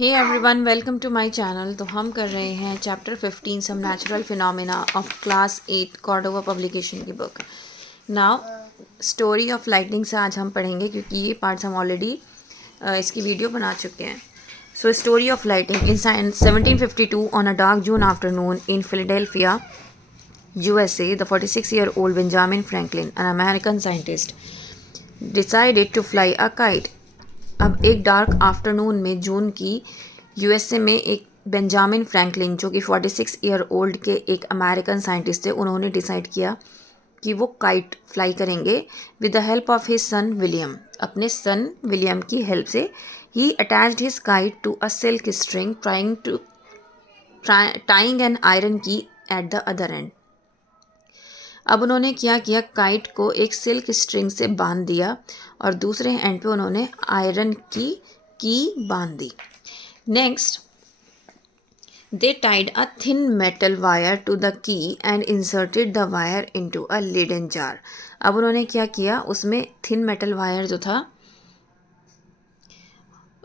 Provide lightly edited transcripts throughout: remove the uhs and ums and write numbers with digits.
Hey everyone, welcome to my channel. तो हम कर रहे हैं chapter 15 some natural phenomena of class 8 Cordova publication की book. Now story of lightning से आज हम पढ़ेंगे, क्योंकि ये पार्ट्स हम ऑलरेडी इसकी वीडियो बना चुके हैं। So story of lightning in 1752 on a dark June afternoon in Philadelphia USA, the 46-year-old Benjamin Franklin, an American scientist, decided to fly a kite. अब एक डार्क आफ्टरनून में जून की यूएसए में एक बेंजामिन फ्रैंकलिन, जो कि 46 ईयर ओल्ड के एक अमेरिकन साइंटिस्ट थे, उन्होंने डिसाइड किया कि वो काइट फ्लाई करेंगे with the help of his son William. अपने सन विलियम की हेल्प से ही attached his kite to a silk string tying an iron key at the other end. अब उन्होंने क्या किया, काइट को एक सिल्क स्ट्रिंग से बांध दिया और दूसरे एंड पे उन्होंने आयरन की बांध दी। Next they tied a thin metal wire to the key and inserted the wire into a leaden jar. अब उन्होंने क्या किया, उसमें थिन मेटल वायर जो था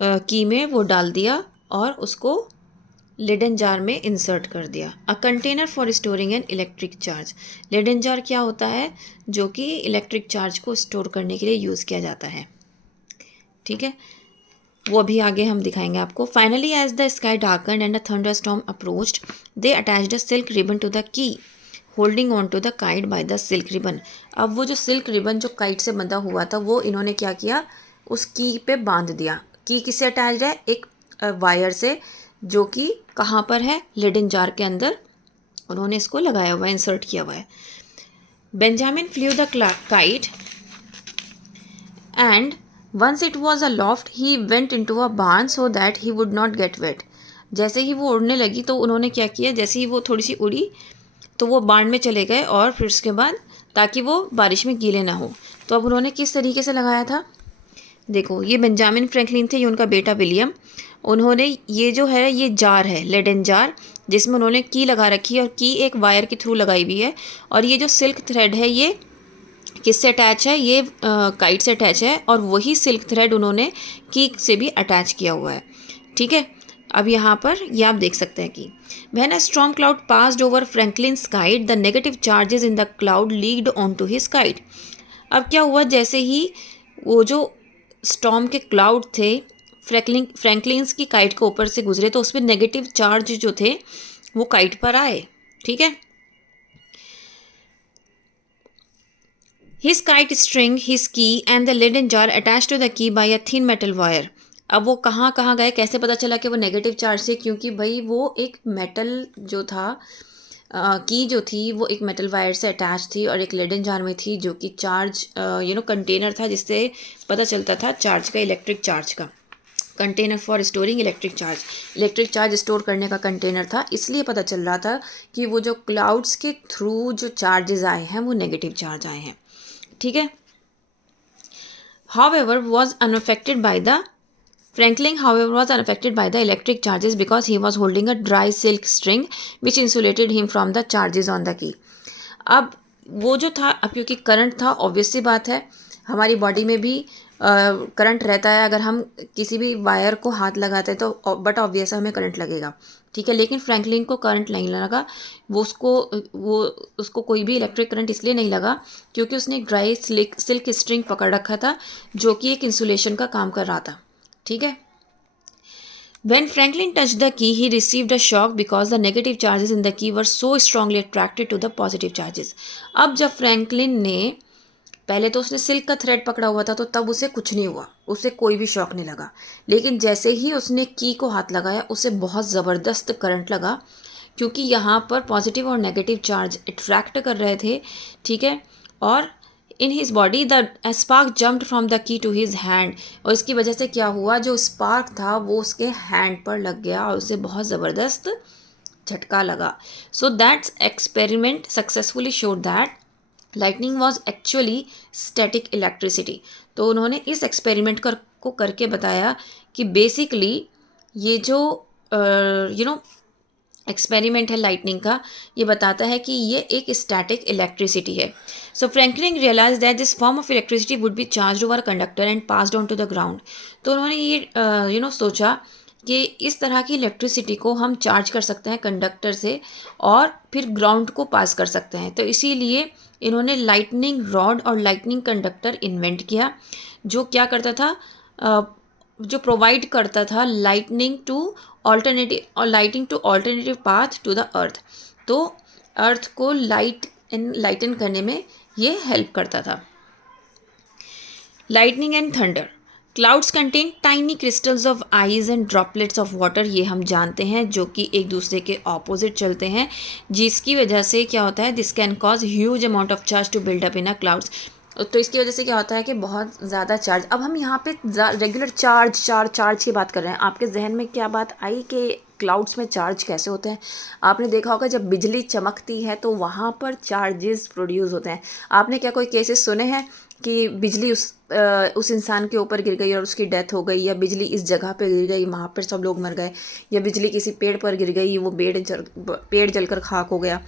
की में वो डाल दिया और उसको लिडन जार में इंसर्ट कर दिया। A container for storing an electric charge. Laden jar क्या होता है, जो कि इलेक्ट्रिक चार्ज को स्टोर करने के लिए यूज़ किया जाता है। ठीक है, वो भी आगे हम दिखाएंगे आपको। Finally as the sky darken and a thunder storm approached, they attached a silk ribbon to the key holding on to the kite by the silk ribbon. अब वो जो सिल्क रिबन जो काइट से बंधा हुआ था, वो इन्होंने क्या किया, उस की पे बांध दिया। की किससे अटैच्ड है, एक वायर से, जो कि कहाँ पर है, लिडन जार के अंदर उन्होंने इसको लगाया हुआ है, इंसर्ट किया हुआ है। Benjamin flew the kite and once it was aloft he went into a barn so that he would not get wet. जैसे ही वो उड़ने लगी तो उन्होंने क्या किया, जैसे ही वो थोड़ी सी उड़ी तो वो बार्न में चले गए, और फिर उसके बाद ताकि वो बारिश में गीले ना हो। तो अब उन्होंने किस तरीके से लगाया था, देखो, ये बेंजामिन फ्रैंकलिन थे, ये उनका बेटा विलियम। उन्होंने ये जो है, ये जार है, लेडन जार, जिसमें उन्होंने की लगा रखी है और की एक वायर के थ्रू लगाई हुई है। और ये जो सिल्क थ्रेड है, ये किससे अटैच है, ये काइट से अटैच है, और वही सिल्क थ्रेड उन्होंने की से भी अटैच किया हुआ है। ठीक है, अब यहाँ पर ये आप देख सकते हैं कि when a storm cloud passed over Franklin's kite the negative charges in the cloud leaked on to his kite. अब क्या हुआ, जैसे ही वो जो स्टॉर्म के क्लाउड थे फ्रैंकलिन्स की काइट के ऊपर से गुजरे, तो उसमें नेगेटिव चार्ज जो थे वो काइट पर आए। ठीक है, his kite string, his key and the Leyden jar attach to the key by a thin metal wire. अब वो कहाँ कहाँ गए, कैसे पता चला कि वो नेगेटिव चार्ज से, क्योंकि भाई वो एक मेटल जो था, की जो थी वो एक मेटल वायर से अटैच थी और एक लेडन जार में थी, जो कि चार्ज कंटेनर था, जिससे पता चलता था चार्ज का, इलेक्ट्रिक चार्ज का। Container for storing electric charge store करने का कंटेनर था, इसलिए पता चल रहा था कि वो जो क्लाउड्स के थ्रू जो चार्जेस आए हैं वो नेगेटिव चार्ज आए हैं। ठीक है, however was unaffected by the Franklin, however, was unaffected by the electric charges because he was holding a dry silk string which insulated him from the charges on the key. अब वो जो था, अब क्योंकि करंट था, obvious सी बात है, हमारी बॉडी में भी करंट रहता है। अगर हम किसी भी वायर को हाथ लगाते हैं तो बट ऑब्वियस हमें करंट लगेगा। ठीक है, लेकिन फ्रैंकलिन को करंट नहीं लगा। वो उसको कोई भी इलेक्ट्रिक करंट इसलिए नहीं लगा क्योंकि उसने एक ड्राई सिल्क स्ट्रिंग पकड़ रखा था, जो कि एक इंसुलेशन का काम कर रहा था। ठीक है, when Franklin touched the key, he received a shock because the negative charges in the key were so strongly attracted to the positive charges. अब जब फ्रैंकलिन ने, पहले तो उसने सिल्क का थ्रेड पकड़ा हुआ था, तो तब उसे कुछ नहीं हुआ, उसे कोई भी शॉक नहीं लगा। लेकिन जैसे ही उसने की को हाथ लगाया, उसे बहुत ज़बरदस्त करंट लगा, क्योंकि यहाँ पर पॉजिटिव और नेगेटिव चार्ज अट्रैक्ट कर रहे थे। ठीक है, और in his body the spark jumped from the key to his hand, और इसकी वजह से क्या हुआ, जो स्पार्क था वो उसके हैंड पर लग गया और उसे बहुत ज़बरदस्त झटका लगा। So that's experiment successfully showed that lightning was actually static electricity. तो उन्होंने इस एक्सपेरिमेंट को करके बताया कि बेसिकली ये जो एक्सपेरिमेंट है लाइटनिंग का, ये बताता है कि ये एक स्टैटिक इलेक्ट्रिसिटी है। So Franklin realize that this form of electricity would be charge over conductor and passed on to the ground. तो उन्होंने ये सोचा कि इस तरह की इलेक्ट्रिसिटी को हम चार्ज कर सकते हैं कंडक्टर से और फिर ग्राउंड को पास कर सकते हैं। तो इसीलिए इन्होंने लाइटनिंग रॉड और लाइटनिंग कंडक्टर इन्वेंट किया, जो क्या करता था, जो प्रोवाइड करता था lightning to alternative path to the earth. तो अर्थ को लाइटन करने में ये हेल्प करता था। Lightning and thunder. Clouds contain tiny crystals of ice and droplets of water, ये हम जानते हैं, जो कि एक दूसरे के ऑपोजिट चलते हैं, जिसकी वजह से क्या होता है, this can cause huge amount of charge to build up in a clouds. तो इसकी वजह से क्या होता है कि बहुत ज़्यादा चार्ज। अब हम यहाँ पे रेगुलर चार्ज की बात कर रहे हैं। आपके जहन में क्या बात आई कि क्लाउड्स में चार्ज कैसे होते हैं? आपने देखा होगा जब बिजली चमकती है तो वहाँ पर चार्जेस प्रोड्यूस होते हैं। आपने क्या कोई केसेस सुने हैं कि बिजली उस इंसान के ऊपर गिर गई और उसकी डेथ हो गई, या बिजली इस जगह पे गिर गई वहाँ पर सब लोग मर गए, या बिजली किसी पेड़ पर गिर गई वो पेड़ जलकर खाक हो गया?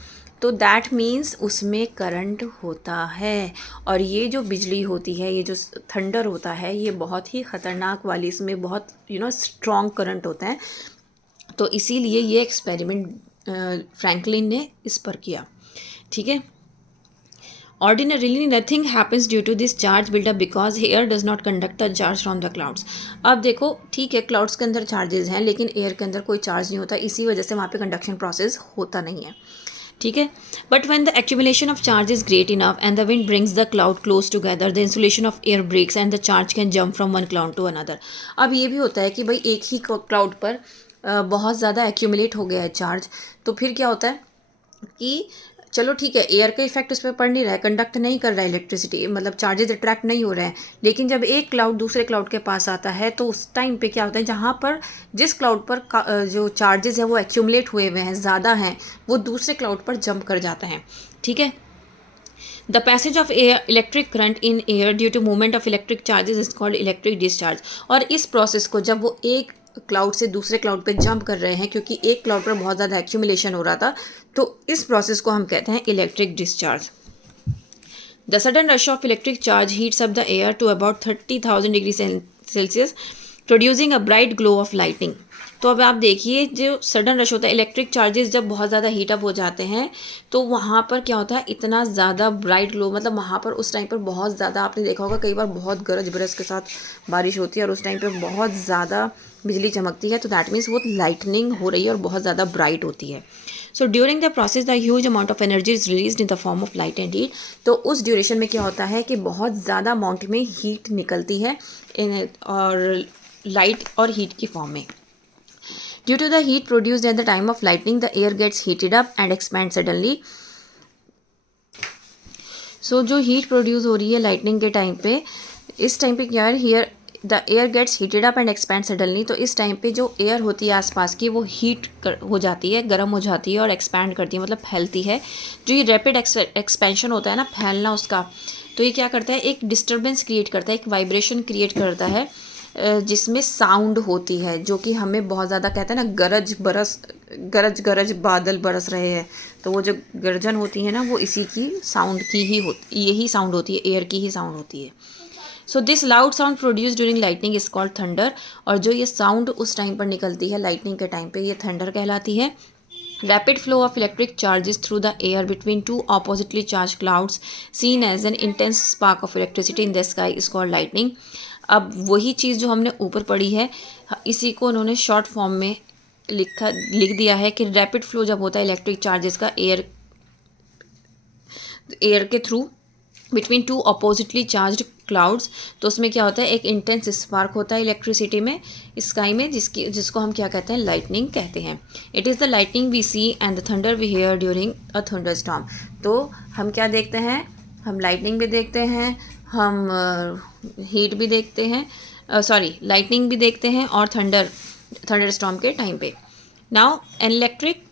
तो दैट मीन्स उसमें करंट होता है। और ये जो बिजली होती है, ये जो थंडर होता है, ये बहुत ही ख़तरनाक वाली, इसमें बहुत स्ट्रॉन्ग करंट होता है। तो इसीलिए ये एक्सपेरिमेंट फ्रैंकलिन ने इस पर किया। ठीक है। Ordinarily, nothing happens due to this charge buildup because air does not conduct a charge from the clouds. अब देखो, ठीक है, क्लाउड्स के अंदर चार्जेस हैं लेकिन एयर के अंदर कोई चार्ज नहीं होता, इसी वजह से वहाँ पे कंडक्शन प्रोसेस होता नहीं है। ठीक है। But when the accumulation of charge is great enough and the wind brings the cloud close together, the insulation of air breaks and the charge can jump from one cloud to another. अब ये भी होता है कि भाई एक ही cloud पर बहुत ज़्यादा एक्यूमुलेट हो गया है चार्ज, तो फिर क्या होता है कि चलो ठीक है, एयर का इफेक्ट उस पर पड़ नहीं रहा है, कंडक्ट नहीं कर रहा है इलेक्ट्रिसिटी, मतलब चार्जेस अट्रैक्ट नहीं हो रहे हैं, लेकिन जब एक क्लाउड दूसरे क्लाउड के पास आता है तो उस टाइम पे क्या होता है, जहाँ पर जिस क्लाउड पर जो चार्जेस है वो एक्यूमुलेट हुए हुए हैं, ज़्यादा हैं, वो दूसरे क्लाउड पर जंप कर जाता है। ठीक है। The passage of air electric current in air due to movement of electric charges is called electric discharge. और इस प्रोसेस को जब वो एक क्लाउड से दूसरे क्लाउड पे जंप कर रहे हैं, क्योंकि एक क्लाउड पर बहुत ज़्यादा एक्यूमुलेशन हो रहा था, तो इस प्रोसेस को हम कहते हैं electric discharge. The sudden rush of electric charge heats up the air to about 30,000 degree celsius, producing a bright glow of lighting. तो अब आप देखिए, जो सडन रश होता है, इलेक्ट्रिक चार्जेस जब बहुत ज़्यादा हीटअप हो जाते हैं तो वहाँ पर क्या होता है, इतना ज़्यादा ब्राइट ग्लो, मतलब वहाँ पर उस टाइम पर बहुत ज़्यादा, आपने देखा होगा कई बार बहुत गरज बरस के साथ बारिश होती है और उस टाइम पर बहुत ज़्यादा बिजली चमकती है, तो दैट मीन्स वो लाइटनिंग हो रही है और बहुत ज़्यादा ब्राइट होती है। So during the process the huge amount of energy is release in the form of light and heat. तो उस ड्यूरेशन में क्या होता है कि बहुत ज़्यादा अमाउंट में हीट निकलती है और लाइट और हीट की फॉर्म में। Due to the heat produced at the time of lightning, the air gets heated up and expands suddenly. So जो हीट प्रोड्यूस हो रही है लाइटनिंग के टाइम पे, इस टाइम पे क्या है, here the air gets heated up and expand suddenly. तो इस टाइम पे जो एयर होती है आसपास की, वो हो जाती है, गर्म हो जाती है और एक्सपैंड करती है, मतलब फैलती है। जो ये रैपिड एक्सपेंशन होता है ना, फैलना उसका, तो ये क्या करता है, एक डिस्टर्बेंस क्रिएट करता है, एक वाइब्रेशन क्रिएट करता है, जिसमें साउंड होती है, जो कि हमें बहुत ज़्यादा कहते हैं ना, गरज बादल बरस रहे हैं, तो वो जो गर्जन होती है ना, वो इसी की साउंड की ही यही साउंड होती है, एयर की ही साउंड होती है। So this loud sound produce during lightning is called thunder. और जो ये साउंड उस टाइम पर निकलती है लाइटनिंग के टाइम पे, ये थंडर कहलाती है। Rapid flow of electric charges through the air between two oppositely charged clouds, seen as an intense spark of electricity in the sky, is called lightning. अब वही चीज़ जो हमने ऊपर पढ़ी है, इसी को उन्होंने शॉर्ट फॉर्म में लिख दिया है कि रैपिड फ्लो जब होता है इलेक्ट्रिक चार्जेस का एयर के through between two oppositely charged clouds, तो उसमें क्या होता है, एक इंटेंस स्पार्क होता है इलेक्ट्रिसिटी में, स्काई में, जिसको हम क्या कहते हैं, लाइटनिंग कहते हैं। It is the lightning we see and the thunder we hear during a thunder storm. तो हम क्या देखते हैं, हम लाइटनिंग भी देखते हैं, हम हीट भी देखते हैं, लाइटनिंग भी देखते हैं, और थंडर स्टॉर्म के टाइम पे। Now an electric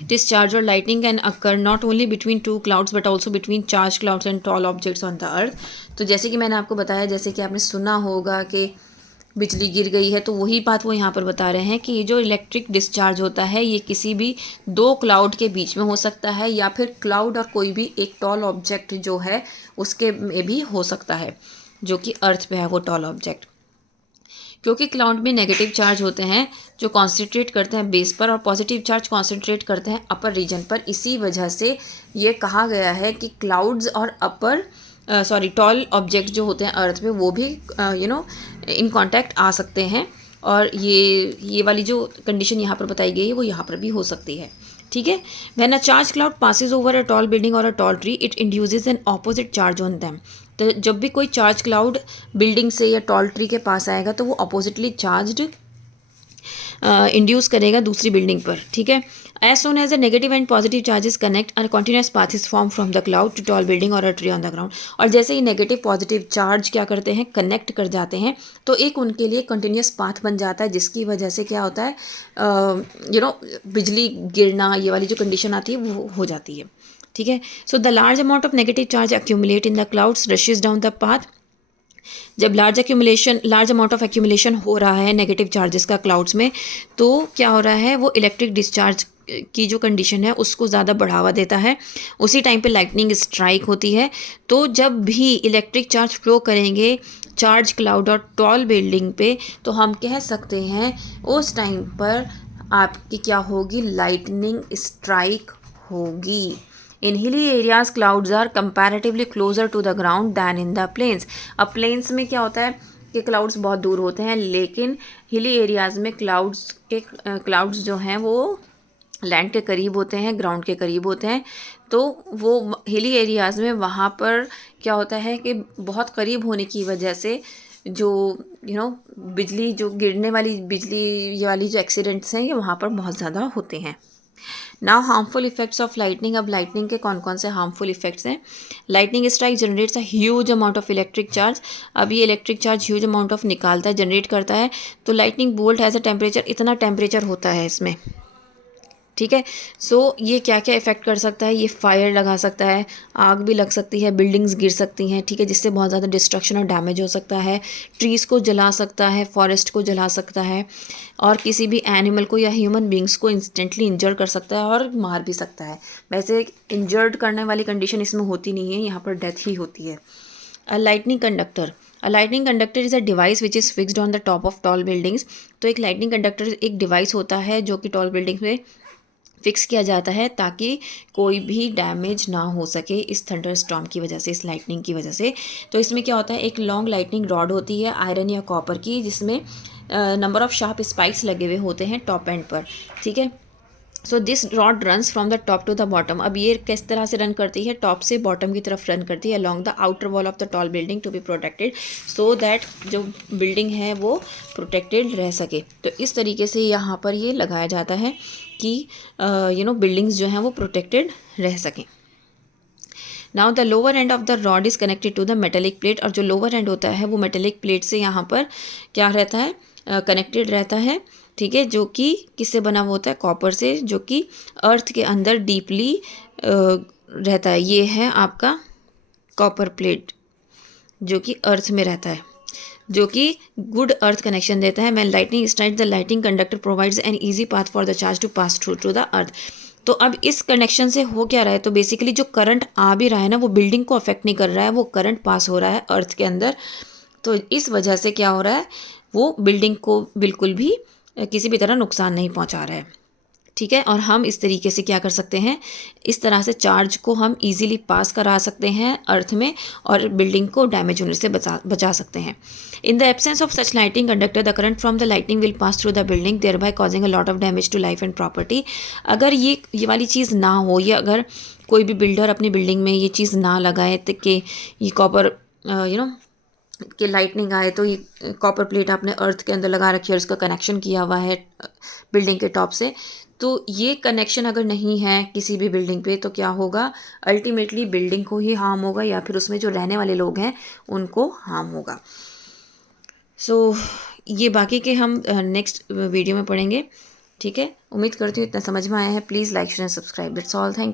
discharge or lightning can occur not only between two clouds but also between charged clouds and tall objects on the earth. तो जैसे कि मैंने आपको बताया, जैसे कि आपने सुना होगा कि बिजली गिर गई है, तो वही बात वो यहाँ पर बता रहे हैं कि ये जो इलेक्ट्रिक डिस्चार्ज होता है, ये किसी भी दो क्लाउड के बीच में हो सकता है, या फिर क्लाउड और कोई भी एक टॉल ऑब्जेक्ट जो है उसके में भी हो सकता है, जो कि अर्थ पे है वो टॉल ऑब्जेक्ट। क्योंकि क्लाउड में नेगेटिव चार्ज होते हैं, जो कॉन्सेंट्रेट करते हैं बेस पर और पॉजिटिव चार्ज कॉन्सेंट्रेट करते हैं अपर रीजन पर। इसी वजह से ये कहा गया है कि क्लाउड्स और टॉल ऑब्जेक्ट जो होते हैं अर्थ पे वो भी इन कांटेक्ट आ सकते हैं, और ये वाली जो कंडीशन यहाँ पर बताई गई है वो यहाँ पर भी हो सकती है। ठीक है। When a charge cloud passes over a tall building और a tall tree it induces an opposite charge on them. तो जब भी कोई चार्ज क्लाउड बिल्डिंग से या टॉल ट्री के पास आएगा तो वो अपोजिटली चार्ज्ड इंड्यूस करेगा दूसरी बिल्डिंग पर। ठीक है। As soon as a negative and positive charges connect a continuous path is form from the cloud to tall building और a tree on the ground. और जैसे ही नेगेटिव पॉजिटिव चार्ज क्या करते हैं, कनेक्ट कर जाते हैं, तो एक उनके लिए कंटिन्यूस पाथ बन जाता है, जिसकी वजह से क्या होता है बिजली गिरना, ये वाली जो कंडीशन आती है वो हो जाती है। ठीक है। So the large amount of negative charge accumulate in the clouds rushes down the path. जब लार्ज अमाउंट ऑफ एक्यूमुलेशन हो रहा है नेगेटिव चार्जेस का क्लाउड्स में, तो क्या हो रहा है, वो इलेक्ट्रिक डिस्चार्ज की जो कंडीशन है उसको ज़्यादा बढ़ावा देता है। उसी टाइम पे लाइटनिंग स्ट्राइक होती है। तो जब भी इलेक्ट्रिक चार्ज फ्लो करेंगे चार्ज क्लाउड और टॉल बिल्डिंग पे, तो हम कह सकते हैं उस टाइम पर आपकी क्या होगी, लाइटनिंग स्ट्राइक होगी। In hilly areas, clouds are comparatively closer to the ground than in the plains. अब plains में क्या होता है कि clouds बहुत दूर होते हैं, लेकिन hilly areas में clouds जो हैं वो लैंड के करीब होते हैं, ग्राउंड के करीब होते हैं। तो वो हिली एरियाज़ में वहाँ पर क्या होता है कि बहुत करीब होने की वजह से जो बिजली, जो गिरने वाली बिजली, ये वाली जो एक्सीडेंट्स हैं ये वहाँ पर बहुत ज़्यादा होते हैं। Now harmful effects of lightning. अब लाइटनिंग के कौन कौन से हार्मफुल इफेक्ट्स हैं। Lightning strike generates a huge amount of electric charge. अब ये electric charge huge amount of निकालता है, जनरेट करता है। तो lightning bolt has a temperature, इतना टेम्परेचर होता है इसमें। ठीक है। सो ये क्या क्या इफ़ेक्ट कर सकता है, ये फायर लगा सकता है, आग भी लग सकती है, बिल्डिंग्स गिर सकती हैं। ठीक है। जिससे बहुत ज़्यादा डिस्ट्रक्शन और डैमेज हो सकता है। ट्रीज़ को जला सकता है, फॉरेस्ट को जला सकता है, और किसी भी एनिमल को या ह्यूमन बींग्स को इंस्टेंटली इंजर कर सकता है और मार भी सकता है। वैसे इंजर्ड करने वाली कंडीशन इसमें होती नहीं है, यहाँ पर डेथ ही होती है। A lightning conductor. A lightning conductor is a device which is fixed on the top of tall buildings. तो एक लाइटनिंग कंडक्टर एक डिवाइस होता है जो कि टॉल बिल्डिंग में फिक्स किया जाता है ताकि कोई भी डैमेज ना हो सके इस थंडर स्टॉर्म की वजह से, इस लाइटनिंग की वजह से। तो इसमें क्या होता है, एक लॉन्ग लाइटनिंग रॉड होती है आयरन या कॉपर की, जिसमें नंबर ऑफ शार्प स्पाइक्स लगे हुए होते हैं टॉप एंड पर। ठीक है। So this rod runs from the top to the bottom. अब ये किस तरह से रन करती है, टॉप से बॉटम की तरफ रन करती है along the outer wall of the tall building to be protected, so that जो बिल्डिंग है वो प्रोटेक्टेड रह सके। तो इस तरीके से यहाँ पर ये लगाया जाता है कि बिल्डिंग्स जो हैं वो प्रोटेक्टेड रह सकें। Now the lower end of the rod is connected to the metallic plate. और जो लोअर एंड होता है वो मेटेलिक प्लेट से यहाँ पर क्या रहता है, कनेक्टेड रहता है। ठीक है। जो कि किससे बना हुआ होता है, कॉपर से, जो कि अर्थ के अंदर डीपली रहता है। ये है आपका कॉपर प्लेट जो कि अर्थ में रहता है, जो कि गुड अर्थ कनेक्शन देता है। When lightning strike the lightning conductor provides an easy path for the charge to pass through to the earth. तो अब इस कनेक्शन से हो क्या रहा है, तो बेसिकली जो करंट आ भी रहा है ना वो बिल्डिंग को अफेक्ट नहीं कर रहा है, वो करंट पास हो रहा है अर्थ के अंदर। तो इस वजह से क्या हो रहा है, वो बिल्डिंग को बिल्कुल भी किसी भी तरह नुकसान नहीं पहुंचा रहा है। ठीक है। और हम इस तरीके से क्या कर सकते हैं, इस तरह से चार्ज को हम इजीली पास करा सकते हैं अर्थ में और बिल्डिंग को डैमेज होने से बचा सकते हैं। In the absence of such lighting conductor the current from the lightning will pass through the building thereby causing a lot of damage to life and property. अगर ये वाली चीज़ ना हो, या अगर कोई भी बिल्डर अपनी बिल्डिंग में ये चीज़ ना लगाए तो कि ये कॉपर कि लाइटनिंग आए, तो ये कॉपर प्लेट आपने अर्थ के अंदर लगा रखी है और इसका कनेक्शन किया हुआ है बिल्डिंग के टॉप से, तो ये कनेक्शन अगर नहीं है किसी भी बिल्डिंग पे तो क्या होगा, अल्टीमेटली बिल्डिंग को ही हार्म होगा या फिर उसमें जो रहने वाले लोग हैं उनको हार्म होगा। सो ये बाकी के हम नेक्स्ट वीडियो में पढ़ेंगे। ठीक है। उम्मीद करती हूँ इतना समझ में आया है। Please like share and subscribe. That's all. Thank